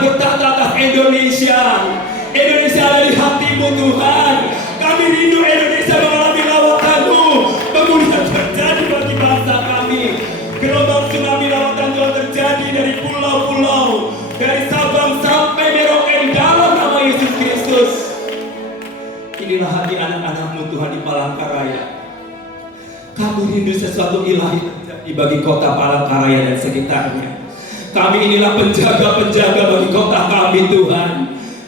bertata atas Indonesia. Indonesia ada di hatimu Tuhan. Kami rindu Indonesia mengalami lawatan-Mu. Kemudian terjadi bagi bangsa kami. Gelombang tsunami lawatan Tuhan terjadi dari pulau-pulau, dari Sabang sampai Merauke di dalam nama Yesus Kristus. Inilah hati anak-anak-Mu Tuhan di Palangkaraya. Kami rindu sesuatu ilahi terjadi bagi kota Palangkaraya dan sekitarnya. Kami inilah penjaga-penjaga bagi kota kami Tuhan.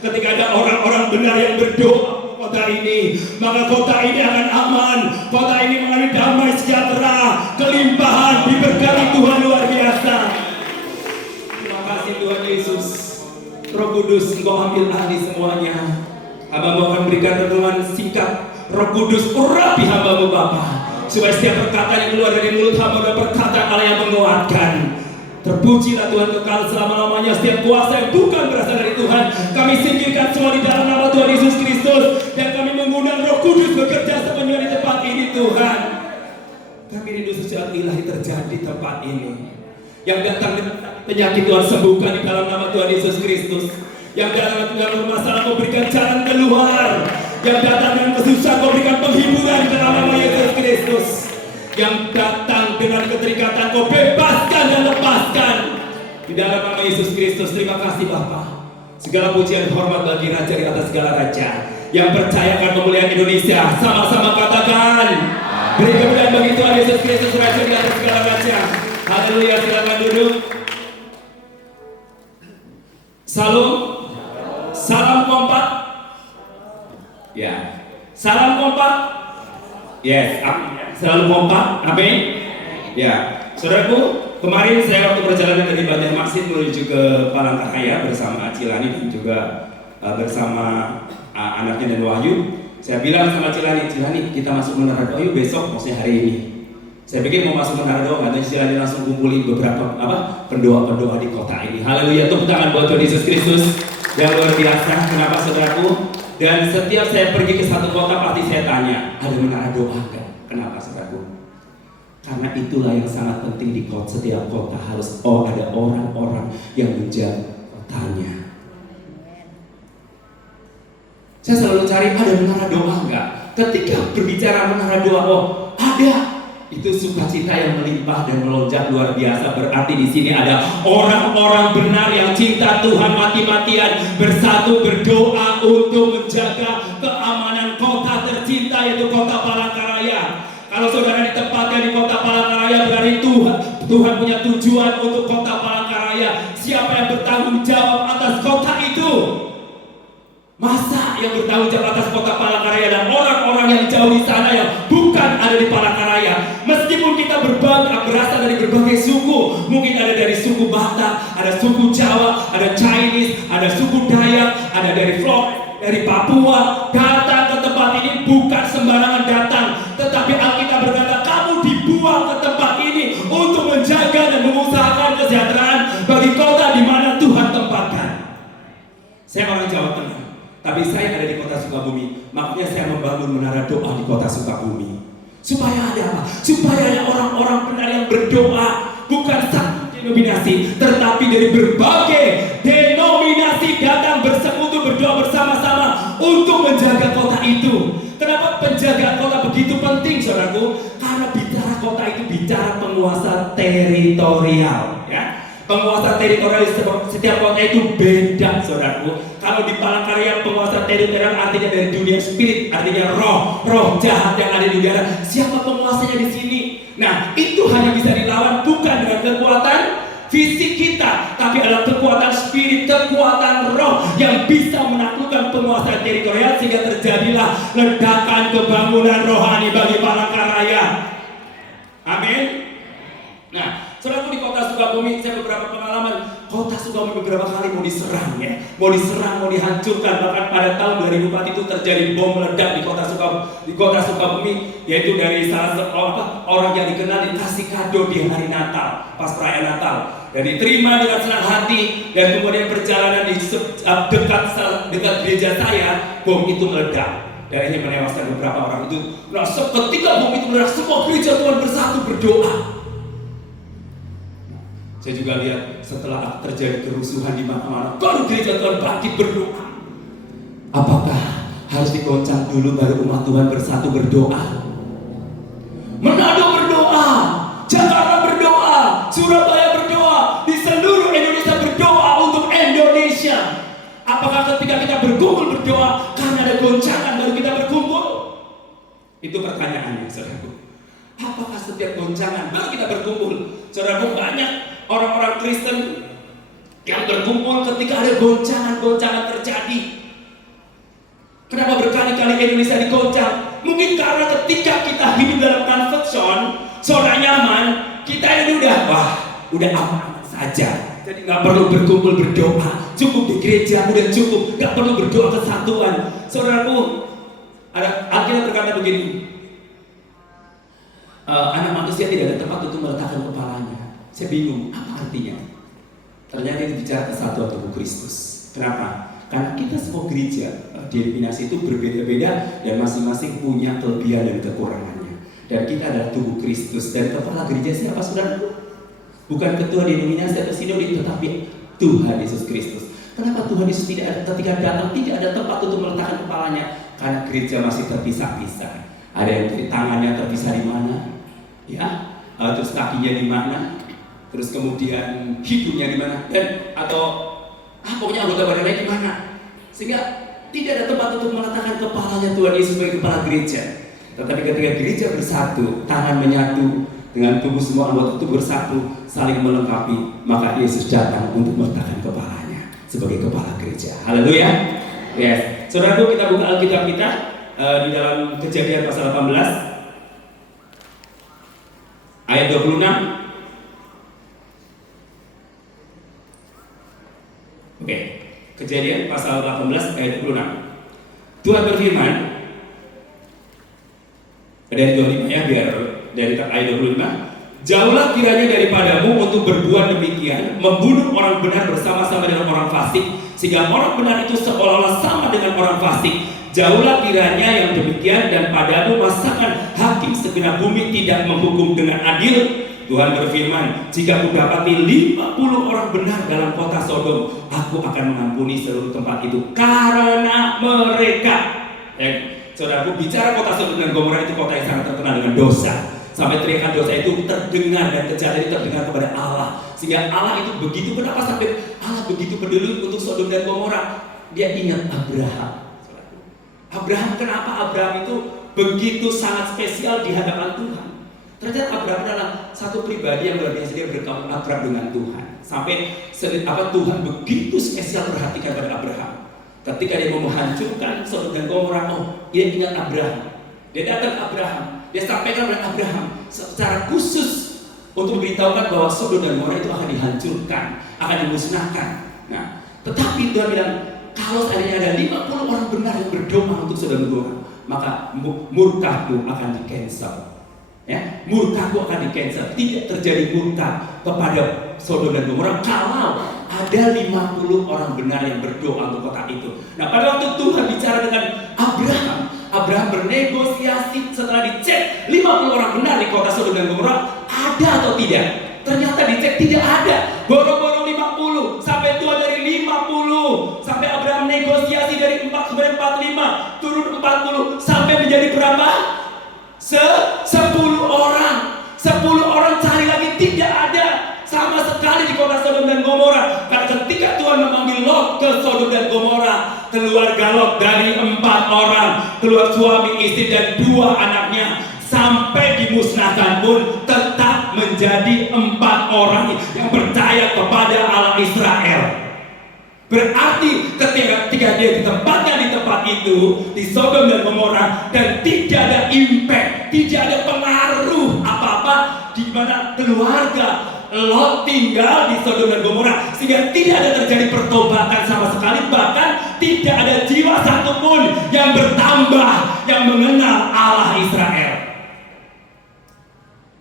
Ketika ada orang-orang benar yang berdoa kota ini, maka kota ini akan aman. Kota ini mengalami damai sejahtera, kelimpahan, diberkati Tuhan luar biasa. Terima kasih Tuhan Yesus. Roh Kudus, Engkau ambil alih semuanya. Hamba-Mu akan berikan renungan singkat. Roh Kudus, urapi hamba-Mu Bapa, supaya setiap perkataan yang keluar dari mulut hamba dan perkataan Allah yang menguatkan. Terpujilah Tuhan kekal selama-lamanya. Setiap kuasa yang bukan berasal dari Tuhan, kami singkirkan semua di dalam nama Tuhan Yesus Kristus. Dan kami mengundang Roh Kudus bekerja sepenuhnya di tempat ini Tuhan. Kami rindu sesuatu ilahi terjadi di tempat ini. Yang datang dengan penyakit Tuhan sembuhkan di dalam nama Tuhan Yesus Kristus. Yang datang dengan bermasalah Kau berikan jalan keluar. Yang datang dengan kesusahan Kau berikan penghiburan di dalam nama Yesus Kristus. Yang datang dengan keterikatan Kau bebaskan dan lepaskan di dalam nama Yesus Kristus. Terima kasih Bapa. Segala pujian hormat bagi Raja di atas segala raja, yang percayakan pemulihan Indonesia. Sama-sama katakan, beri kemuliaan bagi Tuhan Yesus Kristus, Raja di atas segala raja. Haleluya. Silakan duduk. Salam. Salam kompak. Ya. Salam kompak. Yes. Selalu kompak. Amin. Ya. Saudaraku, kemarin saya waktu perjalanan dari Banjarmasin menuju ke Palangkaraya bersama Cilani dan juga bersama anaknya dan Wahyu. Saya bilang sama Cilani, kita masuk menara doa yuk besok, maksudnya hari ini. Saya pikir mau masuk menara doa, nanti Cilani langsung kumpulin beberapa pendoa-pendoa di kota ini. Haleluya, tepuk tangan buat Tuhan Yesus Kristus yang luar biasa. Kenapa saudaraku? Dan setiap saya pergi ke satu kota pasti saya tanya, ada menara doa enggak? Kenapa saudaraku? Karena itulah yang sangat penting di kota. Setiap kota harus ada orang-orang yang menjaga kotanya. Saya selalu cari ada menara doa enggak? Ketika berbicara menara doa, ada. Itu sukacita yang melimpah dan melonjak luar biasa. Berarti di sini ada orang-orang benar yang cinta Tuhan mati-matian, bersatu berdoa untuk menjaga keamanan kota tercinta, yaitu kota Palangkaraya. Kalau saudara ditempatkan di kota Palangkaraya, berarti Tuhan punya tujuan untuk kota Palangkaraya. Siapa yang bertanggung jawab atas kota itu? Masa yang bertanggung jawab atas kota Palangkaraya dan orang-orang yang jauh di sana yang bukan ada di Palangkaraya. Meskipun kita berasal dari berbagai suku, mungkin ada dari suku Batak, ada suku Jawa, ada Chinese, ada suku Dayak, ada dari Flores, dari Papua, datang ke tempat ini bukan sembarangan datang, tetapi Alkitab berkata kamu dibuang ke tempat ini untuk menjaga dan mengusahakan kesejahteraan bagi kota di mana Tuhan tempatkan. Saya orang Jawa Tengah, tapi saya ada di kota Sukabumi. Makanya saya membangun menara doa di kota Sukabumi. Supaya ada apa? Supaya ada orang-orang benar yang berdoa, bukan satu denominasi, tetapi dari berbagai denominasi datang bersekutu berdoa bersama-sama untuk menjaga kota itu. Kenapa penjagaan kota begitu penting, saudaraku? Karena bicara kota itu bicara penguasa teritorial, ya. Penguasa teritorial setiap kota itu beda, saudaraku. Kalau di Palangkaraya penguasa teritorial artinya dari dunia spirit, artinya roh jahat yang ada di udara. Siapa penguasanya di sini? Nah, itu hanya bisa dilawan bukan dengan kekuatan fisik kita, tapi adalah kekuatan spirit, kekuatan roh yang bisa menaklukkan penguasa teritorial sehingga terjadilah ledakan kebangunan rohani bagi Palangkaraya. Amin. Nah, saudaraku, di kota Sukabumi saya beberapa pengalaman. Kota Sukabumi beberapa kali mau diserang, ya, mau diserang, mau dihancurkan. Bahkan pada tahun 2004 itu terjadi bom meledak di kota Sukabumi, yaitu dari salah seorang orang yang dikenal dikasih kado di hari Natal, pas perayaan Natal, dan diterima dengan senang hati. Dan kemudian perjalanan di dekat gereja saya, bom itu meledak. Dan ini menewaskan beberapa orang itu. Nah, ketika bom itu meledak, semua gereja Tuhan bersatu berdoa. Saya juga lihat setelah terjadi kerusuhan di mana-mana, baru gereja Tuhan bangkit berdoa. Apakah harus digoncang dulu baru umat Tuhan bersatu berdoa? Manado berdoa, Jakarta berdoa, Surabaya berdoa, di seluruh Indonesia berdoa untuk Indonesia. Apakah ketika kita berkumpul berdoa karena ada goncangan baru kita berkumpul? Itu pertanyaannya, saudaraku. Apakah setiap goncangan baru kita berkumpul? Saudaraku, banyak orang-orang Kristen yang berkumpul ketika ada goncangan-goncangan terjadi. Kenapa berkali-kali Indonesia digoncang? Mungkin karena ketika kita hidup dalam comfort zone, zona nyaman, kita ini udah aman saja. Jadi nggak perlu berkumpul berdoa, cukup di gereja udah cukup, nggak perlu berdoa kesatuan. Saudaraku, ada Alkitab berkata begini, anak manusia tidak ada tempat untuk meletakkan kepalanya. Saya bingung, apa artinya? Ternyata itu bicara kesatuan tubuh Kristus. Kenapa? Karena kita semua gereja, denominasi itu berbeda-beda dan masing-masing punya kelebihan dan kekurangannya. Dan kita adalah tubuh Kristus. Dan kepala gereja siapa, saudaraku? Bukan ketua denominasi atau sinode, tetapi Tuhan Yesus Kristus. Kenapa Tuhan Yesus tidak ada ketika datang tidak ada tempat untuk meletakkan kepalanya? Karena gereja masih terpisah-pisah. Ada yang tangannya terpisah di mana, ya, terus kakinya di mana, terus kemudian hidungnya di mana, dan atau pokoknya anggota badannya di mana, sehingga tidak ada tempat untuk meletakkan kepalanya Tuhan Yesus sebagai kepala gereja. Tetapi ketika gereja bersatu, tangan menyatu dengan tubuh semua anggota itu bersatu, saling melengkapi, maka Yesus datang untuk meletakkan kepalanya sebagai kepala gereja. Haleluya. Yes. Saudaraku, kita buka Alkitab kita di dalam Kejadian pasal 18 ayat 26. Oke, Kejadian pasal 18 ayat 26. Tuhan berfirman dari 25 ya, biar dari ayat 25. Jauhlah kiranya daripadamu untuk berbuat demikian, membunuh orang benar bersama-sama dengan orang fasik, sehingga orang benar itu seolah-olah sama dengan orang fasik. Jauhlah kiranya yang demikian, dan padamu masakan hakim segenap bumi tidak menghukum dengan adil. Tuhan berfirman, jika kudapati 50 orang benar dalam kota Sodom, aku akan mengampuni seluruh tempat itu karena mereka. Saudaraku, bicara kota Sodom dan Gomora itu kota yang sangat terkenal dengan dosa. Sampai teriakan dosa itu terdengar dan kejahatan itu terdengar kepada Allah. Sehingga Allah itu begitu, kenapa sampai Allah begitu peduli untuk Sodom dan Gomora? Dia ingat Abraham. Abraham, kenapa Abraham itu begitu sangat spesial di hadapan Tuhan? Ternyata Abraham adalah satu pribadi yang luar biasa, dia berkawan akrab dengan Tuhan. Sampai Tuhan begitu spesial perhatikan pada Abraham. Ketika dia mau menghancurkan Sodom dan Gomora, dia ingat Abraham. Dia datang ke Abraham, dia sampaikan kepada Abraham secara khusus untuk memberitahukan bahwa Sodom dan Gomora itu akan dihancurkan, akan dimusnahkan. Nah, tetapi Tuhan bilang, kalau seandainya ada 50 orang benar yang berdoa untuk Sodom dan Gomora, maka murkaku akan di-cancel. Ya, murkaku akan di-cancel. Tidak terjadi murka kepada Sodom dan Gomora kalau ada 50 orang benar yang berdoa untuk kota itu. Nah, pada waktu Tuhan bicara dengan Abraham bernegosiasi setelah dicek 50 orang benar di kota Sodom dan Gomora ada atau tidak. Ternyata dicek tidak ada. Boro-boro 50 sampai Tuhan dari 50 sampai Abraham negosiasi dari 4 kemudian 45 turun 40 sampai menjadi berapa? 10 orang. 10 orang cari lagi tidak ada sama sekali di kota Sodom dan Gomora. Karena ketika Tuhan memanggil Lot ke Sodom dan Gomora, keluarga Lot dari 4 orang, keluar suami, istri dan 2 anaknya, sampai dimusnahkan pun tetap menjadi 4 orang yang percaya kepada Allah Israel. Berarti ketika dia ditempatkan di tempat itu, di Sodom dan Gomora, dan tidak ada impact, tidak ada pengaruh apa-apa di mana keluarga Lot tinggal di Sodom dan Gomora, sehingga tidak ada terjadi pertobatan sama sekali, bahkan tidak ada jiwa satupun yang bertambah yang mengenal Allah Israel.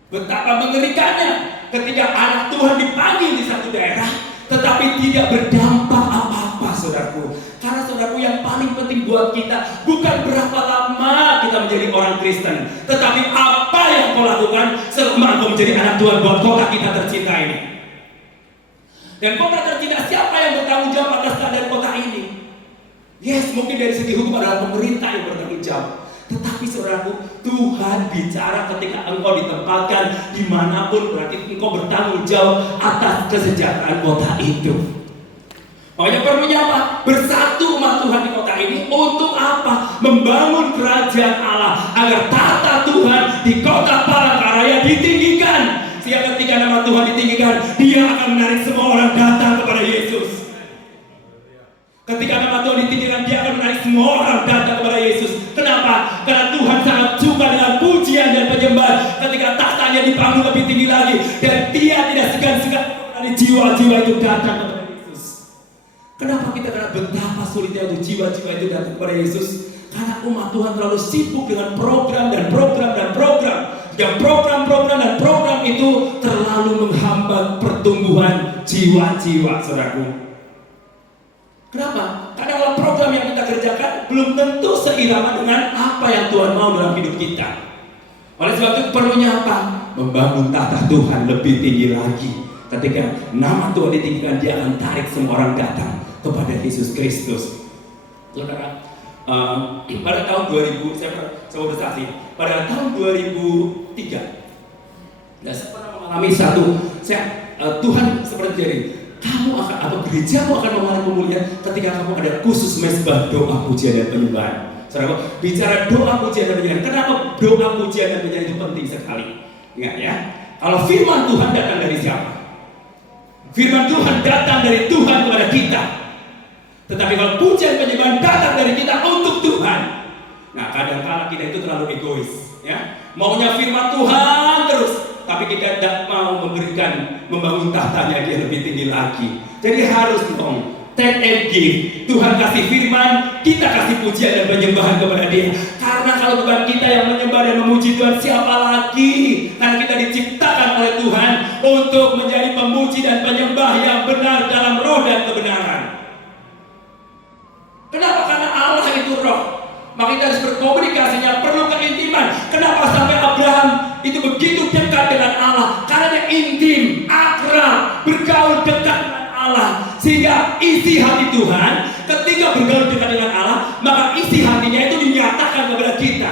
Betapa mengerikannya ketika anak Tuhan dipanggil di satu daerah, tetapi tidak berdampak apa-apa, saudaraku. Karena saudaraku, yang paling penting buat kita bukan berapa lama kita menjadi orang Kristen, tetapi apa yang kau lakukan selama kau menjadi anak Tuhan buat kota kita tercinta ini. Dan kota tertindak, siapa yang bertanggung jawab atas keadaan kota ini? Yes, mungkin dari segi hukum adalah pemerintah yang bertanggung jawab. Tetapi saudaraku, Tuhan bicara ketika engkau ditempatkan dimanapun, berarti engkau bertanggung jawab atas kesejahteraan kota itu. Makanya perlunya apa? Bersatu umat Tuhan di kota ini untuk apa? Membangun kerajaan Allah agar tata Tuhan di kota Palangkaraya ditinggikan. Sehingga ketika nama Tuhan ditinggikan, Dia akan menarik semua orang datang kepada Yesus. Ketika nama Tuhan ditinggikan, Dia akan menarik semua orang datang kepada Yesus. Kenapa? Karena Tuhan sangat suka dengan pujian dan penyembahan. Ketika tahtanya dibangun lebih tinggi lagi, dan Dia tidak segan-segan menarik jiwa-jiwa itu datang kepada Yesus. Kenapa kita? Karena betapa sulitnya untuk jiwa-jiwa itu datang kepada Yesus. Karena umat Tuhan terlalu sibuk dengan program dan program dan program. Yang program-program dan program itu terlalu menghambat pertumbuhan jiwa-jiwa, saudaraku. Kenapa? Karena kalau program yang kita kerjakan belum tentu seirama dengan apa yang Tuhan mau dalam hidup kita. Oleh sebab itu perlunya apa? Membangun tata Tuhan lebih tinggi lagi. Ketika nama Tuhan ditinggikan, Dia akan tarik semua orang datang kepada Yesus Kristus. Saudara, pada tahun 2000, saya bersaksi, pada tahun 2003, saya pernah mengalami Tuhan seperti jadi, kamu akan, atau gerejamu akan mengalami pemulihan ketika kamu ada khusus mesbah doa, pujian dan penyembahan. Saudara, bicara doa, pujian dan penyembahan. Kenapa doa, pujian dan penyembahan itu penting sekali? Ingat ya, kalau firman Tuhan datang dari siapa? Firman Tuhan datang dari Tuhan kepada kita. Tetapi kalau pujian penyembahan datang dari kita untuk Tuhan. Nah, kadang-kadang kita itu terlalu egois, ya. Maunya firman Tuhan terus, tapi kita tidak mau membangun tahtanya Dia lebih tinggi lagi. Jadi harus dong, take and give. Tuhan kasih firman, kita kasih pujian dan penyembahan kepada Dia. Karena kalau bukan kita yang menyembah dan memuji Tuhan, siapa lagi? Karena kita diciptakan oleh Tuhan untuk menjadi pemuji dan penyembah yang benar dalam roh dan kebenaran. Kenapa? Karena Allah itu roh. Maka kita harus berkomunikasinya, perlu keintiman. Kenapa sampai Abraham itu begitu dekat dengan Allah? Karena dia intim, akrab, bergaul dekat dengan Allah. Sehingga isi hati Tuhan ketika bergaul dekat dengan Allah, maka isi hatinya itu dinyatakan kepada kita.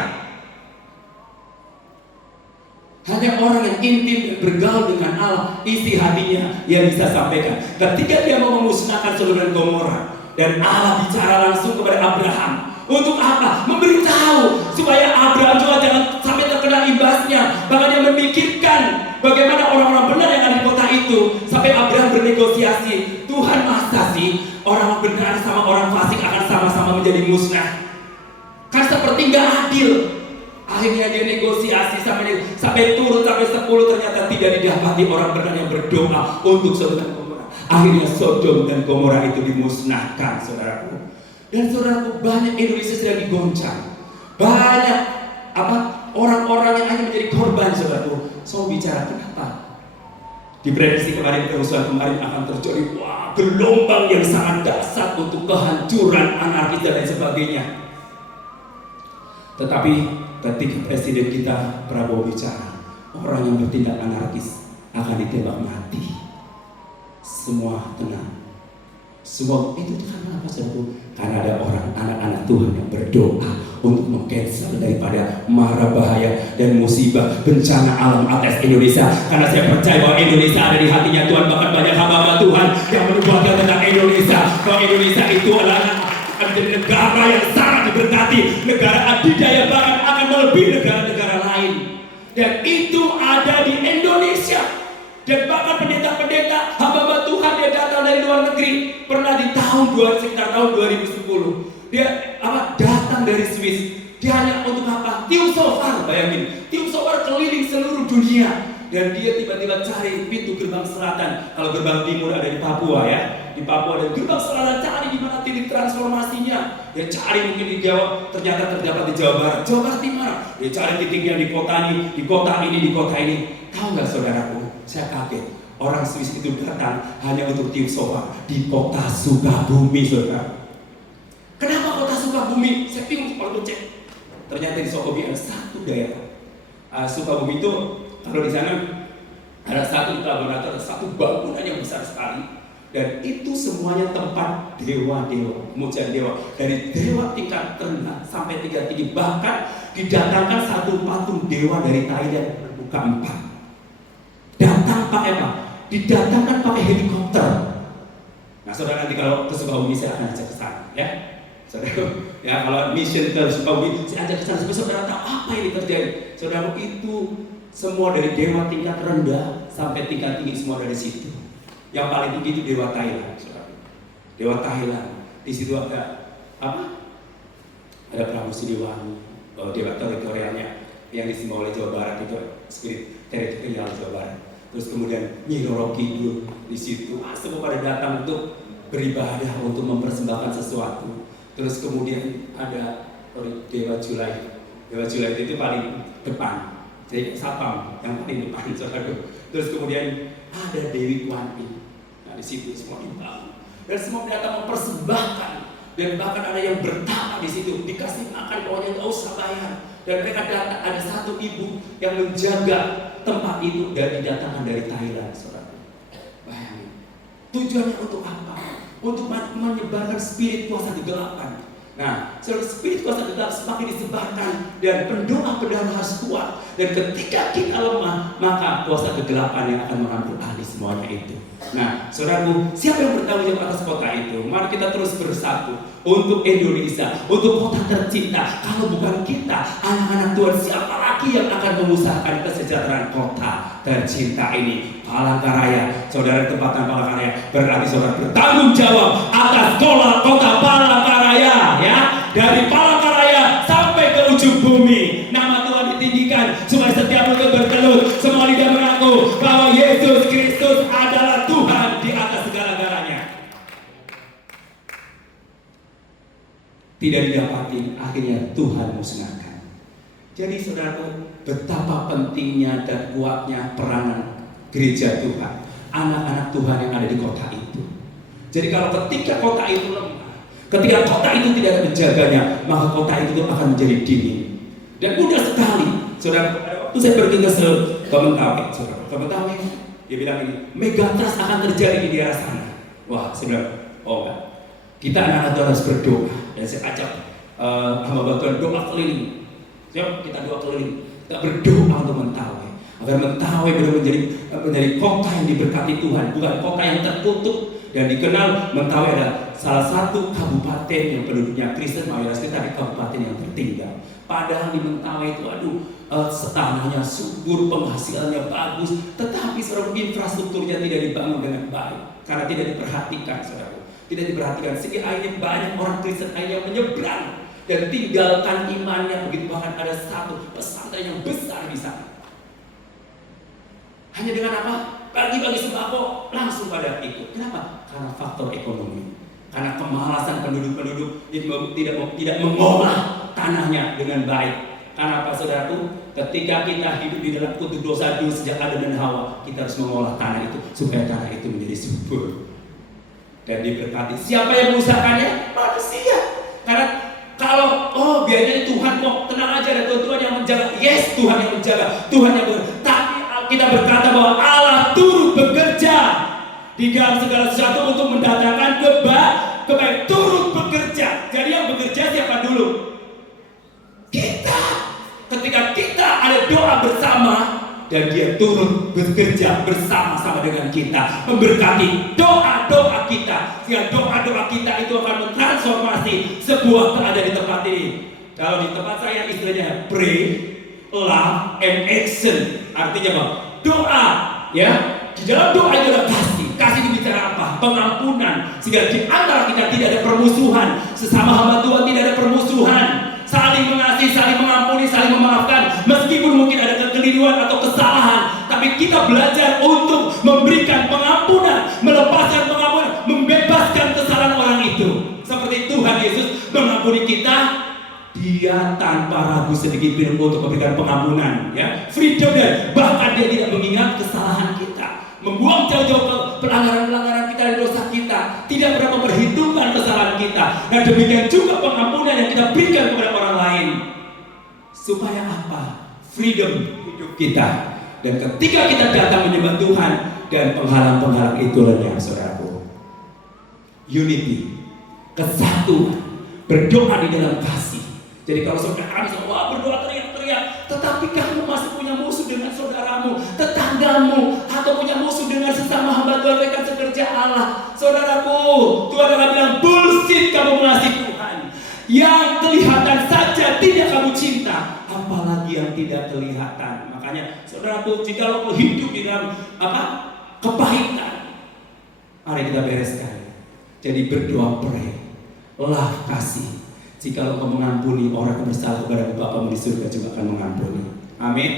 Hanya orang yang intim dan bergaul dengan Allah, isi hatinya yang bisa sampaikan. Ketika dia mau memusnahkan Sodom dan Gomora, dan Allah bicara langsung kepada Abraham. Untuk apa? Memberitahu supaya Abraham juga jangan sampai terkena imbasnya. Bahkan dia memikirkan bagaimana orang-orang benar yang ada di kota itu. Sampai Abraham bernegosiasi. Tuhan, masa sih orang benar sama orang fasik akan sama-sama menjadi musnah? Kan seperti nggak adil. Akhirnya dia negosiasi sampai turun sampai 10, ternyata tidak didapati orang benar yang berdoa untuk Sodom dan Gomora. Akhirnya Sodom dan Gomora itu dimusnahkan, saudaraku. Dan saudaraku, banyak Indonesia sedang digoncang. Banyak orang-orang yang hanya menjadi korban, saudaraku. Saya bicara kenapa? Diprediksi kemarin, kerusuhan kemarin akan terjadi gelombang yang sangat dahsyat untuk kehancuran, anarkis dan lain sebagainya. Tetapi ketika Presiden kita Prabowo bicara, orang yang bertindak anarkis akan ditembak mati. Semua tenang. Semua itu karena apa, saudaraku? Karena ada orang, anak-anak Tuhan yang berdoa untuk meng-cancel daripada mara bahaya dan musibah bencana alam atas Indonesia. Karena saya percaya bahwa Indonesia ada di hatinya Tuhan. Bahkan banyak hamba-hamba Tuhan yang menubuatkan tentang Indonesia, bahwa Indonesia itu adalah menjadi negara yang sangat diberkati, negara adidaya, bahkan akan melebihi negara-negara lain. Dan itu ada di Indonesia. Dan bahkan pendeta-pendeta, hamba-hamba Tuhan yang datang dari luar negeri, pernah di sekitar tahun 2010, dia datang dari Swiss. Dia hanya untuk apa? Tiup shofar, bayangin, tiup shofar keliling seluruh dunia. Dan dia tiba-tiba cari pintu gerbang selatan. Kalau gerbang timur ada di Papua, ya, di Papua, dan gerbang selatan cari di mana titik transformasinya. Dia cari mungkin di Jawa, ternyata terdapat di Jawa Barat. Jawa Barat di mana? Dia cari titiknya di kota ini, di kota ini, di kota ini. Tahu nggak, saudaraku? Saya kaget. Orang Swiss itu datang hanya untuk tiup shofar di kota Sukabumi, saudara. Kenapa kota Sukabumi? Saya bingung waktu cek. Ternyata di Sukabumi ada satu daerah. Sukabumi itu, kalau di sana ada satu laboratorium, satu bangunan yang besar sekali. Dan itu semuanya tempat dewa-dewa, pemujaan dewa. Dari dewa tingkat rendah sampai tingkat tinggi. Bahkan didatangkan satu patung dewa dari Thailand bermuka 4. Datang pakai apa? Didatangkan pakai helikopter. Nah, saudara, nanti kalau ke Sukabumi saya akan ajak ke sana, ya. Saudara, ya kalau mission ke Sukabumi saya ajak ke sana supaya saudara tahu apa yang terjadi. Saudara, itu semua dari dewa tingkat rendah sampai tingkat tinggi, semua dari situ. Yang paling tinggi itu dewa Thailand, saudara. Dewa Thailand. Di situ ada apa? Ada Prabu Siliwangi, dewa teritorialnya yang disembah oleh Jawa Barat, itu spirit teritorial Jawa Barat. Terus kemudian Nyi Roro Kidul di situ, semua pada datang untuk beribadah, untuk mempersembahkan sesuatu. Terus kemudian ada Dewa Julai. Dewa Julai itu paling depan, jadi sapam yang paling depan, saudara. Terus kemudian ada Dewi Kuan Yin. Nah, di situ semua dibangun dan semua datang mempersembahkan, dan bahkan ada yang bertapa di situ, dikasih makan, pokoknya nggak usah bayar. Dan mereka datang, ada satu ibu yang menjaga tempat itu dan didatangkan dari Thailand, saudara. Bayangin, tujuannya untuk apa? Untuk menyebarkan spirit kuasa kegelapan. Nah, spirit kuasa gelap semakin disebarkan dan pendoa-pendoa harus kuat. Dan ketika kita lemah, maka kuasa kegelapan yang akan mengambil alih semuanya itu. Nah, saudaraku, siapa yang bertanggung jawab atas kota itu? Mari kita terus bersatu untuk Indonesia, untuk kota tercinta. Kalau bukan kita, anak-anak Tuhan, siapa lagi yang akan mengusahakan kesejahteraan kota tercinta ini? Palangkaraya, saudara, tempatan Palangkaraya berarti saudara bertanggung jawab atas kota Palangkaraya, ya, dari Palangkaraya sampai ke ujung bumi. Nama Tuhan ditinggikan supaya setiap mulut bertelut, semua lidah mengaku bahwa Yesus Kristus adalah Tuhan di atas segala-galanya. Tidak didapati, akhirnya Tuhan musnahkan. Jadi saudaraku, betapa pentingnya dan kuatnya peranan gereja Tuhan, anak-anak Tuhan yang ada di kota itu. Jadi kalau ketika kota itu lemah, ketika kota itu tidak menjaganya, maka kota itu akan menjadi dingin. Dan mudah sekali, saudara. Waktu saya pergi ke Mentawai, saudara, ke Mentawai, dia bilang ini, megatrust akan terjadi di daerah sana. Wah, saya bilang, oh enggak. Kita anak-anak Tuhan harus berdoa. Dan saya ajak hamba Tuhan doa keliling. Kita doa keliling, kita berdoa untuk Mentawai, agar Mentawai benar menjadi kota yang diberkati Tuhan, bukan kota yang tertutup. Dan dikenal Mentawai adalah salah satu kabupaten yang penduduknya Kristen, mayoritas kita di kabupaten yang tertinggal. Padahal di Mentawai itu, tanahnya subur, penghasilannya bagus, tetapi saudara, infrastrukturnya tidak dibangun dengan baik karena tidak diperhatikan, saudara. Tidak diperhatikan, sehingga akhirnya banyak orang Kristen akhirnya menyeberang dan tinggalkan imannya. Begitu, bahkan ada satu pesantren yang besar di sana. Hanya dengan apa? Bagi-bagi sembako, langsung pada ikut. Kenapa? Karena faktor ekonomi. Karena kemalasan penduduk-penduduk tidak mengolah tanahnya dengan baik. Karena apa, saudaraku? Ketika kita hidup di dalam kutuk dosa dulu sejak Adam dan Hawa, kita harus mengolah tanah itu supaya tanah itu menjadi subur dan diberkati. Siapa yang mengusahakannya? Manusia. Karena kalau biarnya Tuhan kok, tenang aja, ada Tuhan yang menjaga. Yes, Tuhan yang menjaga, Tuhan yang menjaga. Tapi kita berkata bahwa Allah turut bekerja di dalam segala sesuatu untuk mendatangkan kebaikan, turut bekerja. Jadi yang bekerja siapa dulu? Kita. Ketika kita ada doa bersama, dan dia turut bekerja bersama-sama dengan kita, memberkati doa-doa kita, sehingga doa-doa kita itu akan mentransformasi sebuah keadaan di tempat ini. Kalau di tempat saya istilahnya pray, love, and action. Artinya apa? Doa, ya. Di dalam doa itu ada kasih itu bicara apa? Pengampunan, sehingga di antara kita tidak ada permusuhan, sesama hamba Tuhan tidak ada permusuhan, saling mengasihi, saling mengampuni, saling memaafkan. Meskipun mungkin ada kekeliruan atau kesalahan, tapi kita belajar untuk memberikan pengampunan, melepaskan pengampunan, membebaskan kesalahan orang itu. Seperti Tuhan Yesus mengampuni kita, dia tanpa ragu sedikit pun untuk memberikan pengampunan, ya, freedom, dan bahkan dia tidak mengingat kesalahan kita, membuang jauh-jauh pelanggaran-pelanggaran kita dan dosa kita, tidak pernah memperhitungkan kesalahan kita. Dan demikian juga pengampunan yang kita berikan kepada orang lain. Supaya apa? Freedom hidup kita. Dan ketika kita datang menyembah Tuhan, dan penghalang-penghalang itu lenyap, saudaraku. unity, kesatuan, berdoa di dalam kasih. Jadi kalau saudara bisa berdoa teriak-teriak, tetapi kamu masih punya musuh dengan saudaramu, tetanggamu, atau punya musuh dengan sesama hamba Tuhan, rekan sekerja Allah, saudaraku, Tuhan akan bilang bullshit kamu mengasihi Tuhan. Yang kelihatan saja tidak kamu cinta, apalagi yang tidak kelihatan. Makanya saudaraku, jika kamu hidup di dalam kepahitan, mari kita bereskan. Jadi berdoa, pray, love, kasih. Jika kau mengampuni orang yang bersalah kepada Bapamu di surga juga akan mengampuni. Amin.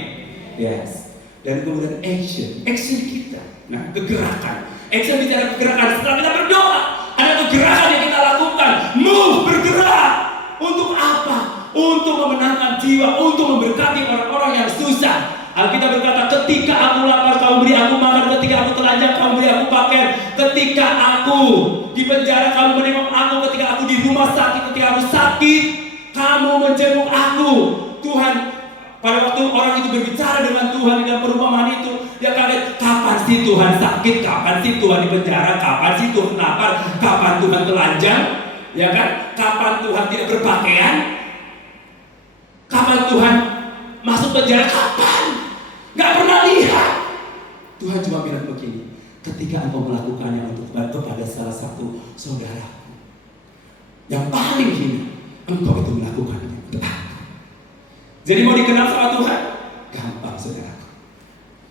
Yes. Dan kemudian action kita. Nah, kegerakan. Action bicara kegerakan. Setelah kita berdoa, ada kegerakan yang kita lakukan. Move, bergerak. Untuk apa? Untuk memenangkan jiwa, untuk memberkati orang-orang yang susah. Alkitab berkata, ketika aku lapar kamu beri aku makan, ketika aku telanjang kamu beri aku pakaian, ketika aku di penjara kamu menengok aku, ketika aku di rumah sakit, ketika aku sakit kamu menjenguk aku. Tuhan, pada waktu orang itu berbicara dengan Tuhan di dalam perumpamaan itu, dia kaget, kapan sih Tuhan sakit, kapan sih Tuhan di penjara, kapan sih Tuhan lapar, kapan Tuhan telanjang, ya kan? Kapan Tuhan tidak berpakaian, kapan Tuhan masuk penjara, kapan? Gak pernah lihat. Tuhan cuma bilang begini, ketika engkau melakukannya untuk kepada salah satu saudaraku yang paling hina, engkau itu melakukannya untuk aku. Jadi mau dikenal sama Tuhan? Gampang saudaraku.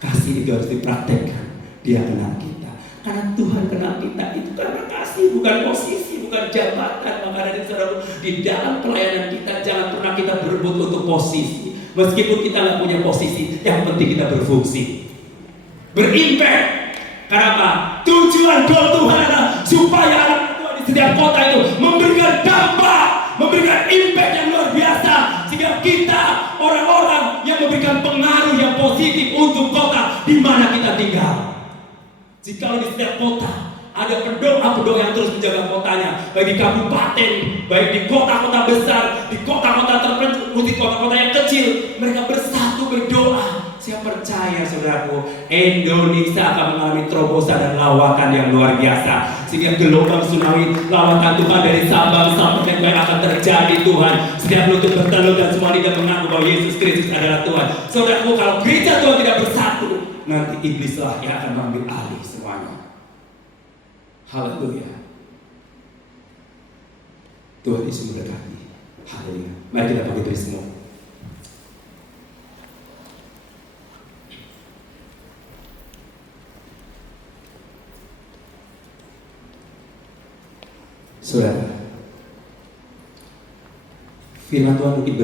Kasih itu harus dipraktekkan. Dia kenal kita. Karena Tuhan kenal kita itu karena kasih, bukan posisi, bukan jabatan. Maka dari saudaraku, di dalam pelayanan kita jangan pernah kita berebut untuk posisi. Meskipun kita nggak punya posisi, yang penting kita berfungsi, berimpact. Kenapa? Tujuan goal Tuhan adalah supaya anak Tuhan di setiap kota itu memberikan dampak, memberikan impact yang luar biasa, sehingga kita orang-orang yang memberikan pengaruh yang positif untuk kota di mana kita tinggal. Jika di setiap kota ada pendoa-pendoa yang terus menjaga kotanya, baik di kabupaten, baik di kota-kota besar, di kota-kota terpencil, di kota-kota yang kecil, mereka bersatu berdoa. Saya percaya saudaraku, Indonesia akan mengalami terobosan dan lawakan yang luar biasa, sehingga gelombang tsunami lawakan Tuhan dari Sabang sampai Merauke akan terjadi Tuhan. Setiap lutut bertelur dan semua lidah mengaku bahwa Yesus Kristus adalah Tuhan. Saudaraku, kalau gereja Tuhan tidak bersatu, nanti iblislah yang akan mengambil alih semuanya. Haleluya. Tuhan Yesus memberkati. Haleluya. Mari kita bangkit dari semua. Saudara, firman Tuhan mungkin